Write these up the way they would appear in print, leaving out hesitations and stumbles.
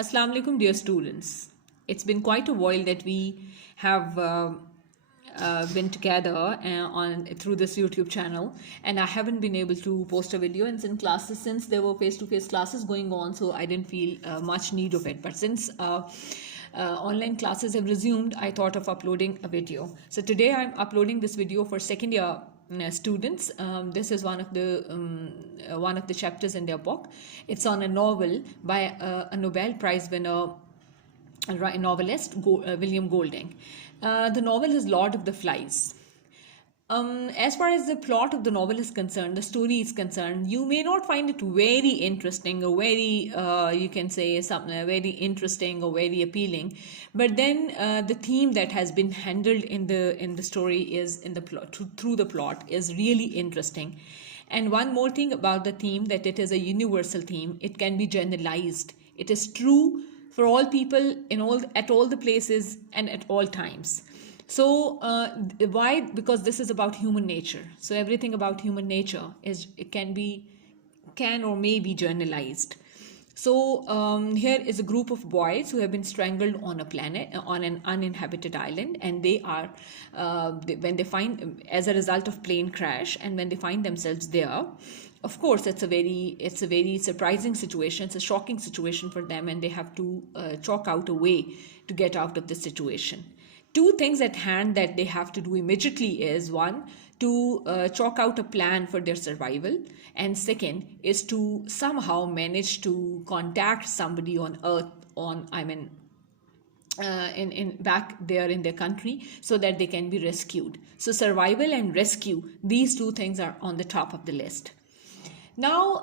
Assalamu alaikum, dear students. It's been quite a while that we have been together on through this YouTube channel, and I haven't been able to post a video. And in classes, since there were face-to-face classes going on, so I didn't feel much need of it. But since online classes have resumed, I thought of uploading a video. So today I'm uploading this video for second year students. This is one of the chapters in their book. It's on a novel by a Nobel Prize winner novelist William Golding. The novel is Lord of the Flies. As far as the plot of the novel is concerned, the story is concerned, you may not find it very interesting or very, you can say something very interesting or very appealing. But then the theme that has been handled in the story is in the plot through the plot is really interesting. And one more thing about the theme, that it is a universal theme. It can be generalized. It is true for all people at all the places and at all times. So why? Because this is about human nature. So everything about human nature can or may be generalized. So here is a group of boys who have been strangled on an uninhabited island, and they are when they find, as a result of plane crash, and when they find themselves there, of course it's a very surprising situation. It's a shocking situation for them, and they have to chalk out a way to get out of the situation. Two things at hand that they have to do immediately is, one, to chalk out a plan for their survival, and second is to somehow manage to contact somebody on Earth, in back there in their country, so that they can be rescued. So survival and rescue, these two things are on the top of the list. Now,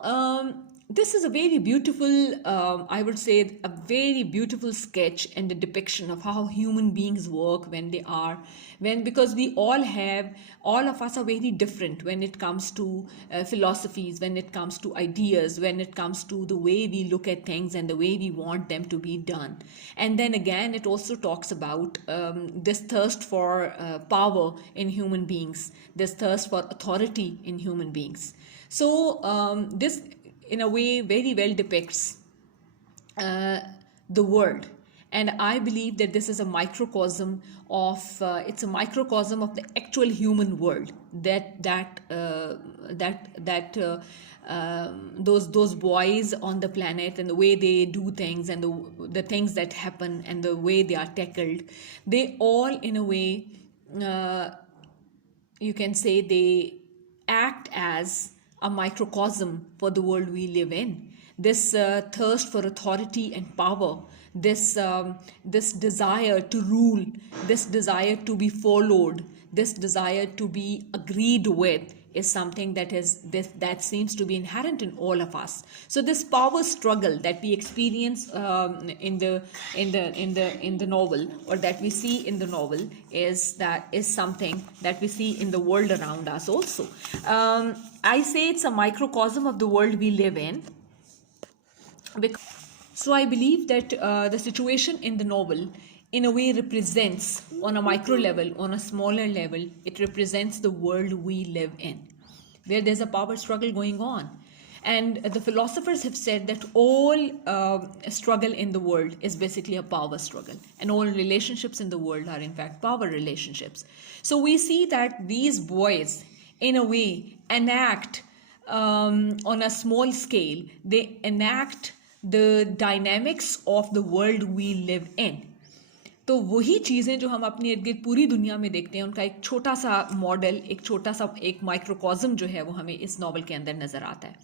this is a very beautiful, I would say, a very beautiful sketch and a depiction of how human beings work because all of us are very different when it comes to philosophies, when it comes to ideas, when it comes to the way we look at things and the way we want them to be done. And then again, it also talks about this thirst for power in human beings, this thirst for authority in human beings. So this, in a way, very well depicts the world, and I believe that this is a microcosm of the actual human world those boys on the planet, and the way they do things, and the things that happen, and the way they are tackled, they all, in a way, you can say, they act as a microcosm for the world we live in. This thirst for authority and power, this desire to rule, this desire to be followed, this desire to be agreed with, is something that seems to be inherent in all of us. So this power struggle that we experience in the novel, or that we see in the novel, is something that we see in the world around us also. I say it's a microcosm of the world we live in. So I believe that the situation in the novel, in a way, represents, on a micro level, on a smaller level, it represents the world we live in, where there's a power struggle going on. And the philosophers have said that all struggle in the world is basically a power struggle, and all relationships in the world are in fact power relationships. So we see that these boys, in a way, enact on a small scale, they enact the dynamics of the world we live in. तो वही चीज़ें जो हम अपनी इर्द गिर्द पूरी दुनिया में देखते हैं, उनका एक छोटा सा मॉडल, एक माइक्रोकॉज्म जो है, वो हमें इस नॉवल के अंदर नज़र आता है.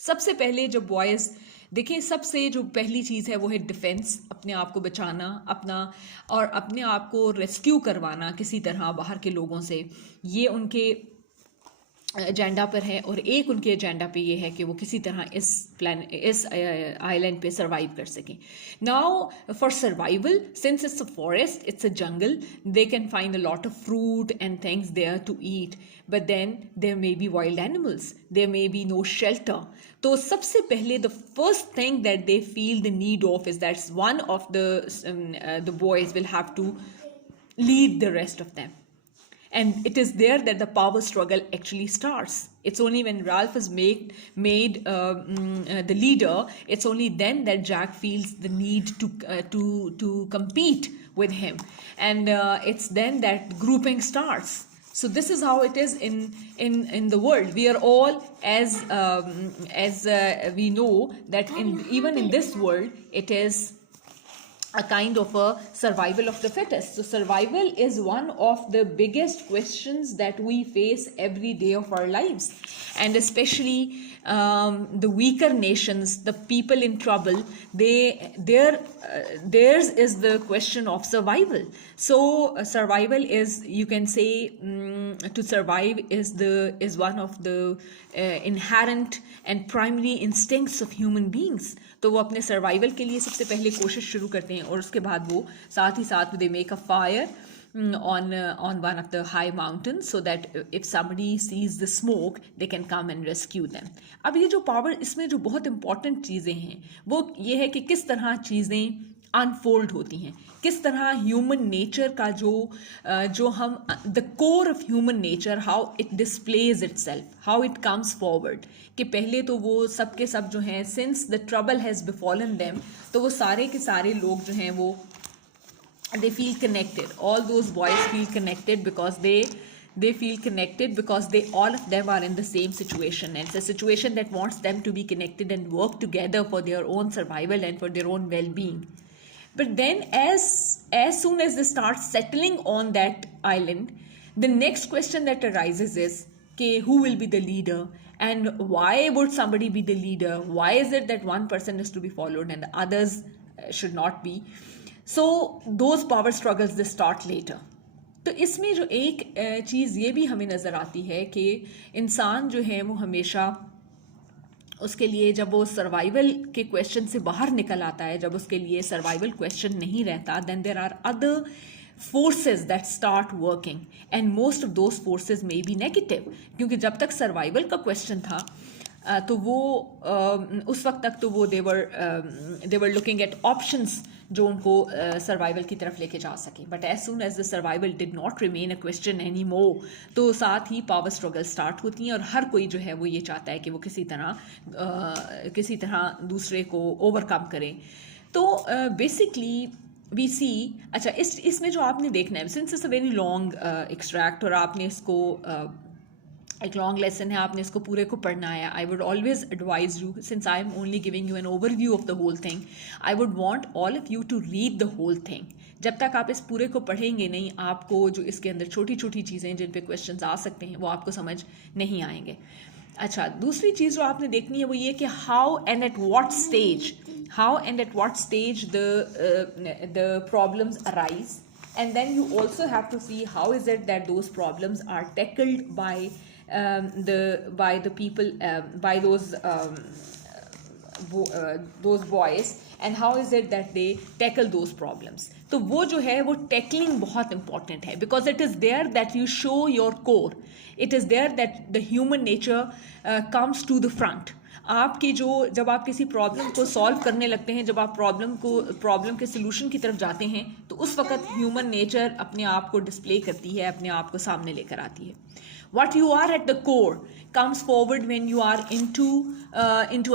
सबसे पहले जो बॉयज़ देखिए, सबसे जो पहली चीज़ है वो है डिफेंस, अपने आप को बचाना, अपने आप को रेस्क्यू करवाना किसी तरह बाहर के लोगों से. ये उनके एजेंडा पर है, और एक उनके एजेंडा पे ये है कि वो किसी तरह इस आइलैंड पे सरवाइव कर सकें. Now for survival, since it's a forest, it's a jungle, they can find a lot of fruit and things there to eat, but then there may be wild animals, there may be no shelter. तो सबसे पहले the first thing that they feel the need of is that one of the boys will have to lead the rest of them. and it is there that the power struggle actually starts. It's only when Ralph is made the leader, it's only then that Jack feels the need to compete with him, and it's then that grouping starts. So this is how it is in the world. We are all, as we know that even in this world, it is a kind of a survival of the fittest. So survival is one of the biggest questions that we face every day of our lives, and especially the weaker nations, the people in trouble, theirs is the question of survival. So survival is, you can say, to survive is one of the inherent and primary instincts of human beings. तो वो अपने survival के लिए सबसे पहले कोशिश शुरू करते हैं, और उसके बाद वो साथ ही साथ they make a fire on one of the high mountains so that if somebody sees the smoke they can come and rescue them. अब ये जो पावर, इसमें जो बहुत इंपॉर्टेंट चीज़ें हैं वो ये है कि किस तरह चीज़ें अनफोल्ड होती हैं, किस तरह ह्यूमन नेचर का जो हम the core of human nature, how it displays itself, how it comes forward. कि पहले तो वो सब के सब जो हैं, since the trouble has befallen them, तो वो सारे के सारे लोग जो हैं वो they feel connected. All those boys feel connected because they feel connected because they, all of them are in the same situation, and it's a situation that wants them to be connected and work together for their own survival and for their own well-being. But then as soon as they start settling on that island, the next question that arises is, okay, who will be the leader, and why would somebody be the leader? Why is it that one person is to be followed and the others should not be? So those power struggles they start later. तो इसमें जो एक चीज़ ये भी हमें नज़र आती है कि इंसान जो है वो हमेशा उसके लिए, जब वो सर्वाइवल के क्वेश्चन से बाहर निकल आता है, जब उसके लिए सर्वाइवल क्वेश्चन नहीं रहता, then there are other forces that start working, and most of those forces may be negative. क्योंकि जब तक सर्वाइवल का क्वेश्चन था तो वो उस वक्त तक तो वो देवर लुकिंग एट ऑप्शंस जो उनको सर्वाइवल की तरफ लेके जा सके. But as soon as the survival did not remain a question any more, तो साथ ही पावर स्ट्रगल स्टार्ट होती हैं, और हर कोई जो है वो ये चाहता है कि वो किसी तरह दूसरे को ओवरकम करे. तो बेसिकली वी सी, अच्छा इसमें जो आपने देखना है, since it's a very long extract और आपने इसको एक लॉन्ग लेसन है, आपने इसको पूरे को पढ़ना है. I would always advise you, since I am only giving you an overview of the whole thing, I would want all of you to read the whole thing. जब तक आप इस पूरे को पढ़ेंगे नहीं, आपको जो इसके अंदर छोटी छोटी चीज़ें जिन पे क्वेश्चंस आ सकते हैं वो आपको समझ नहीं आएंगे. अच्छा, दूसरी चीज़ जो आपने देखनी है वो ये कि how and at what stage the problems arise, and then you also have to see how is it that those problems are tackled by the people, by those boys, and how is it that they tackle those problems. तो वो जो है वो tackling बहुत important है, because it is there that you show your core, it is there that the human nature comes to the front. आपकी जब आप किसी प्रॉब्लम को सॉल्व करने लगते हैं, जब आप प्रॉब्लम के सोल्यूशन की तरफ जाते हैं, तो उस वक्त ह्यूमन नेचर अपने आप को डिस्प्ले करती है, अपने आप को सामने लेकर आती है. What you are at the core comes forward when you are into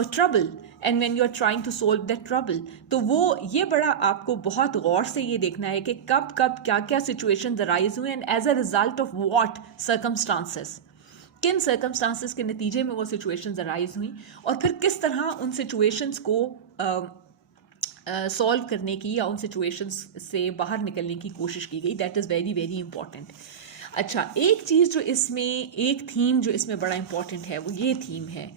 a trouble and when you are trying to solve that trouble. तो वो ये बड़ा आपको बहुत गौर से ये देखना है कि कब क्या क्या सिचुएशंस अराइज हुए, and as a result of what circumstances, किन सर्कमस्टांसेस के नतीजे में वो सिचुएशंस अराइज हुई, और फिर किस तरह उन सिचुएशंस को सॉल्व करने की या उन सिचुएशंस से बाहर निकलने की कोशिश की गई. That is very very important. अच्छा, एक चीज़ जो इसमें, एक थीम जो इसमें बड़ा इंपॉर्टेंट है वो ये थीम है.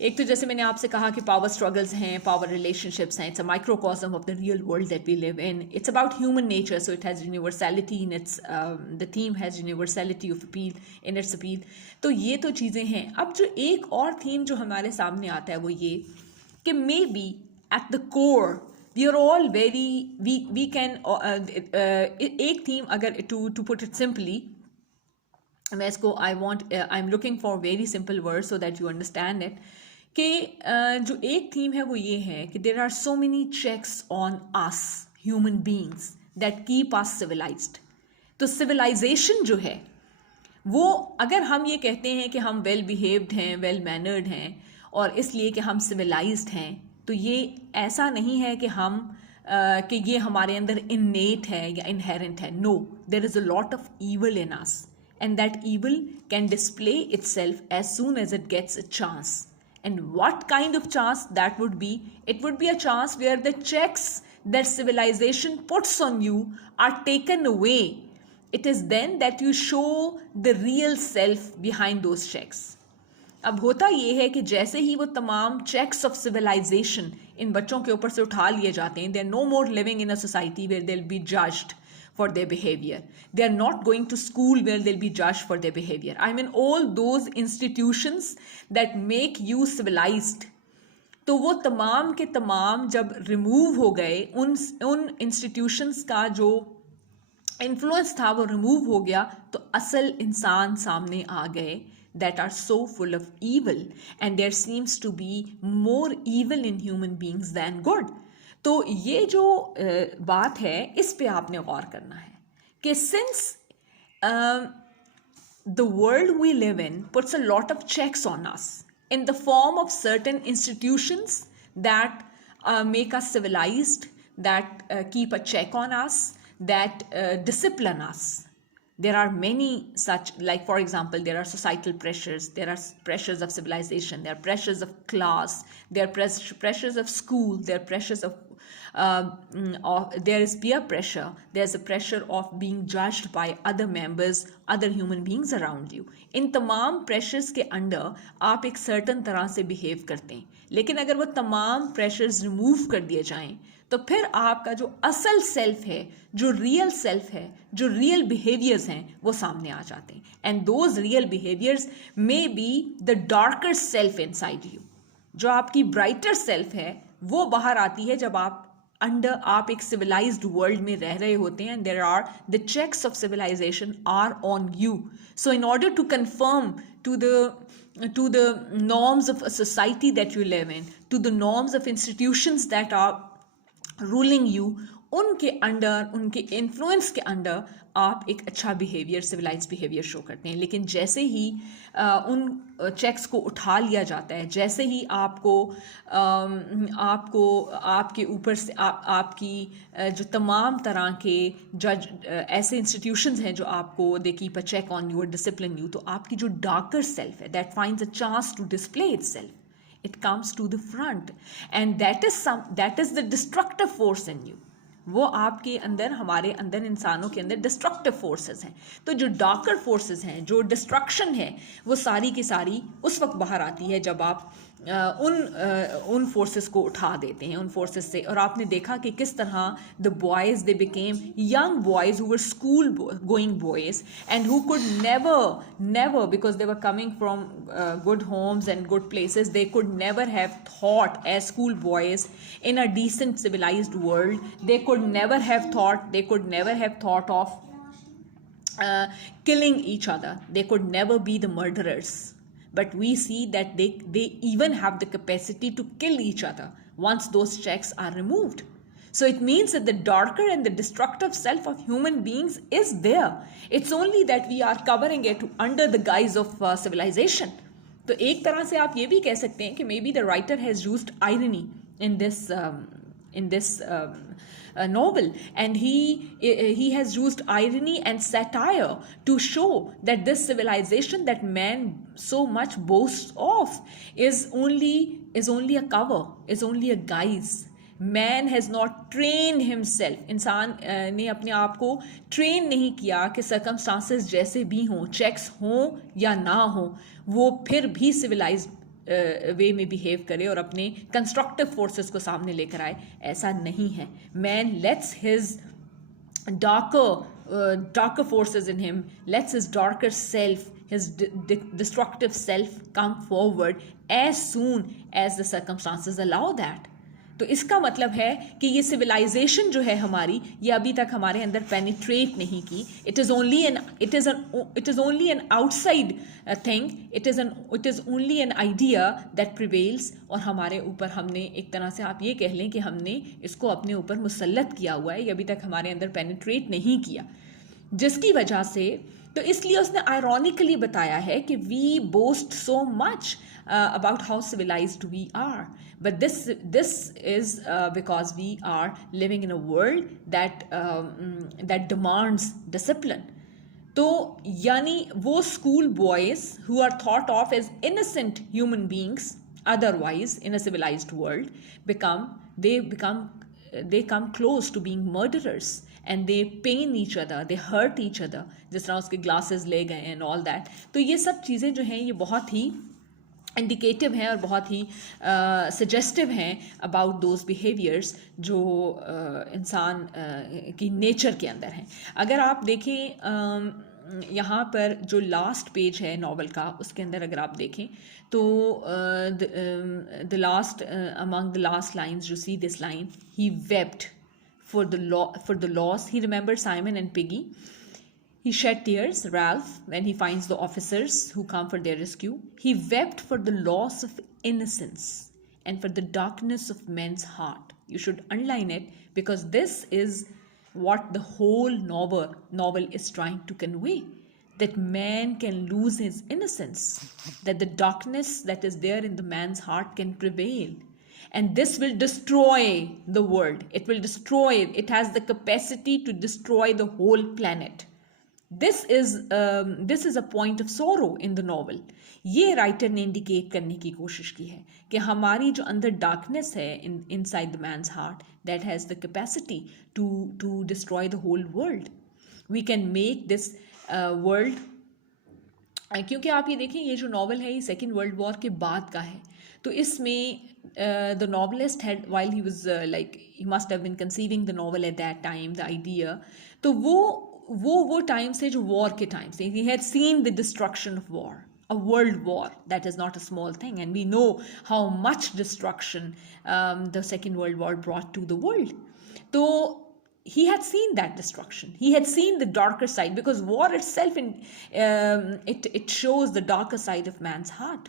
एक तो जैसे मैंने आपसे कहा कि पावर स्ट्रगल्स हैं, पावर रिलेशनशिप्स हैं, it's a microcosm of the real world that we live in. It's about human nature, so it has universality in its, the theme has universality of appeal in its appeal. तो ये तो चीज़ें हैं. अब जो एक और थीम जो हमारे सामने आता है वो ये कि maybe at the core we are all very, we can, एक थीम अगर टू पुट इट सिंपली, मैं इसको I am looking for very simple word so that you understand it, कि जो एक थीम है वो ये है कि there are so many checks on us human beings that keep us civilised. तो सिविलाइजेशन जो है वो अगर हम ये कहते हैं कि हम वेल बिहेव्ड हैं, वेल मैनर्ड हैं और इसलिए कि हम सिविलाइज्ड हैं, तो ये ऐसा नहीं है कि कि ये हमारे अंदर इन्नेट है या इनहेरेंट है. No, there is a lot of evil in us and that evil can display itself as soon as it gets a chance. And what kind of chance that would be? It would be a chance where the checks that civilization puts on you are taken away. It is then that you show the real self behind those checks. अब होता ये है कि जैसे ही वो तमाम checks of civilisation इन बच्चों के ऊपर से उठा लिए जाते हैं, they are no more living in a society where they will be judged for their behavior. They are not going to school where they'll be judged for their behavior. I mean all those institutions that make you civilized. तो वो तमाम के तमाम जब remove हो गए, उन institutions का जो इन्फ्लुएंस था वो रिमूव हो गया, तो असल इंसान सामने आ गए that are so full of evil, and there seems to be more evil in human beings than good. तो ये जो बात है इस पे आपने गौर करना है कि since the world we live in puts a lot of checks on us in the form of certain institutions that make us civilized, that keep a check on us, that discipline us. There are many such, like for example, there are societal pressures, there are pressures of civilization, there are pressures of class, there are pressures of school, there are pressures of there is peer pressure, there's a pressure of being judged by other members, other human beings around you. इन तमाम pressures के under आप एक certain तरह से behave करते हैं, लेकिन अगर वो तमाम pressures remove कर दिए जाएं तो फिर आपका जो असल सेल्फ है, जो रियल सेल्फ है, जो रियल बिहेवियर्स हैं, वो सामने आ जाते हैं. And those real behaviours may be the darker self inside you. जो आपकी ब्राइटर सेल्फ है वो बाहर आती है जब आप एक सिविलाइज्ड वर्ल्ड में रह रहे होते हैं, and there are the checks of civilisation are on you. So in order to confirm to the norms of a society that you live in, to the norms of institutions that are ruling you, उनके under, उनके influence के under आप एक अच्छा behaviour, civilised behaviour show करते हैं. लेकिन जैसे ही उन चेक्स को उठा लिया जाता है, जैसे ही आपको आपके ऊपर से आपकी जो तमाम तरह के ऐसे इंस्टीट्यूशंस हैं जो आपको they keep a check on you, discipline you, तो आपकी जो डार्कर सेल्फ है that finds a chance to display itself. It comes to the front, and that is the destructive force in you. वो आपके अंदर, हमारे अंदर, इंसानों के अंदर डिस्ट्रक्टिव फोर्सेस हैं. तो जो डार्कर फोर्सेस हैं, जो डिस्ट्रक्शन है, वो सारी की सारी उस वक्त बाहर आती है जब आप उन फोर्सेस को उठा देते हैं, उन फोर्सेस से. और आपने देखा कि किस तरह the boys they became young boys who were school going boys and who could never because they were coming from good homes and good places, they could never have thought as school boys in a decent civilized world. They could never have thought of killing each other. They could never be the murderers. But we see that they even have the capacity to kill each other once those checks are removed. So it means that the darker and the destructive self of human beings is there. It's only that we are covering it under the guise of civilization. तो एक तरह से आप ये भी कह सकते हैं कि maybe the writer has used irony in this novel, and he has used irony and satire to show that this civilization that man so much boasts of is only a cover, is only a guise. Man has not trained himself. इंसान ने अपने आप को train नहीं किया कि circumstances जैसे भी हों, चेक्स हों या ना हों, वो फिर भी सिविलाइज्ड वे में बिहेव करे और अपने कंस्ट्रक्टिव फोर्सेस को सामने लेकर आए. ऐसा नहीं है. Man let's his darker forces in him, lets his darker self, his destructive self come forward as soon as the circumstances allow that. तो इसका मतलब है कि ये सिविलाइजेशन जो है हमारी, ये अभी तक हमारे अंदर पेनिट्रेट नहीं की. It is only an outside thing. It is only an idea that prevails. और हमारे ऊपर हमने एक तरह से आप ये कह लें कि हमने इसको अपने ऊपर मुसल्लत किया हुआ है. ये अभी तक हमारे अंदर पेनिट्रेट नहीं किया, जिसकी वजह से तो इसलिए उसने आयरॉनिकली बताया है कि we boast so much about how civilized we are, but this is because we are living in a world that demands discipline. तो यानी वो school boys who are thought of as innocent human beings otherwise in a civilized world they come close to being murderers, and they pain each other, they hurt each other, जिस तरह उसके glasses ले गए and all that. तो ये सब चीज़ें जो हैं ये बहुत ही इंडिकेटिव हैं और बहुत ही सजेस्टिव हैं अबाउट दोज बिहेवियर्स जो इंसान की नेचर के अंदर हैं. अगर आप देखें यहाँ पर जो लास्ट पेज है नॉवल का, उसके अंदर अगर आप देखें तो the last among the last lines, you see this line, he wept for the loss. He remembered Simon and Piggy. He shed tears, Ralph, when he finds the officers who come for their rescue. He wept for the loss of innocence and for the darkness of men's heart. You should underline it because this is what the whole novel is trying to convey. That man can lose his innocence, that the darkness that is there in the man's heart can prevail. And this will destroy the world. It will destroy, it has the capacity to destroy the whole planet. This is a point of sorrow in the novel. ये writer ने indicate करने की कोशिश की है कि हमारी जो अंदर डार्कनेस है inside the man's heart, that has the capacity to destroy the whole world. We can make this world, क्योंकि आप ये देखें ये जो नॉवल है ये सेकेंड वर्ल्ड वॉर के बाद का है. तो इसमें the novelist had, while he was he must have been conceiving the novel at that time, the idea, तो वो टाइम से जो वॉर के टाइम से, he had seen the destruction of war, a world war. That is not a small thing, and we know how much destruction the second world war brought to the world. So he had seen that destruction, he had seen the darker side, because war itself it shows the darker side of man's heart.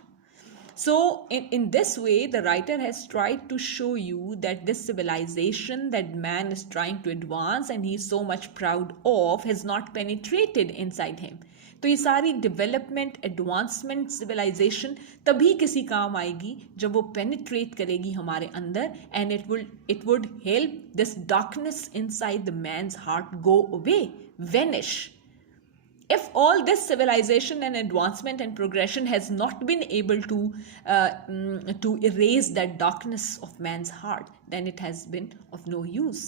So in this way the writer has tried to show you that this civilization that man is trying to advance and he is so much proud of has not penetrated inside him. तो ये सारी development, advancement, civilisation तभी किसी काम आएगी जब वो penetrate करेगी हमारे अंदर, and it would help this darkness inside the man's heart go away, vanish. If all this civilization and advancement and progression has not been able to erase that darkness of man's heart, then it has been of no use.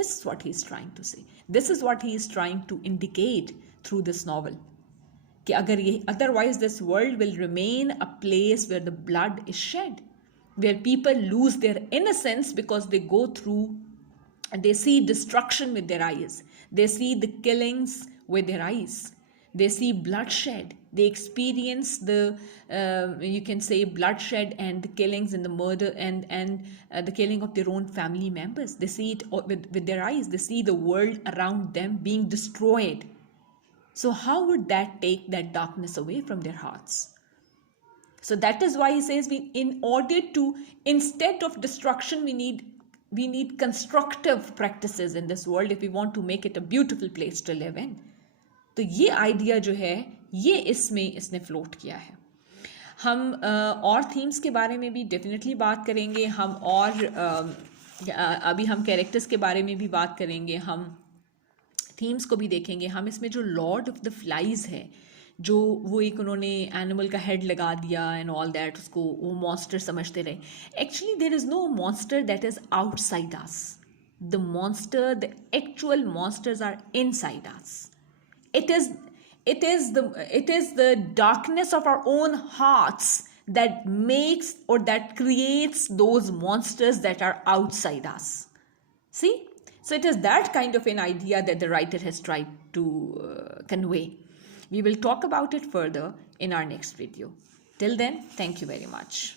This is what he is trying to say. This is what he is trying to indicate through this novel. कि अगर ये, otherwise this world will remain a place where the blood is shed, where people lose their innocence because they go through, they see destruction with their eyes, they see the killings with their eyes, they see bloodshed, they experience the you can say bloodshed and the killings and the murder and the killing of their own family members. They see it with their eyes, they see the world around them being destroyed. So how would that take that darkness away from their hearts? So that is why he says, in order to, instead of destruction, we need constructive practices in this world if we want to make it a beautiful place to live in. तो ये idea जो है ये इसने float किया है. हम और थीम्स के बारे में भी डेफिनेटली बात करेंगे, हम और अभी हम कैरेक्टर्स के बारे में भी बात करेंगे, हम थीम्स को भी देखेंगे. हम इसमें जो लॉर्ड ऑफ द फ्लाइज है, जो वो एक उन्होंने एनिमल का हेड लगा दिया एंड ऑल दैट, उसको वो मॉन्स्टर समझते रहे. Actually there is no monster that is outside us. The monster, the actual monsters are inside us. It is the darkness of our own hearts that makes or that creates those monsters that are outside us. See? So it is that kind of an idea that the writer has tried to convey. We will talk about it further in our next video. Till then, thank you very much.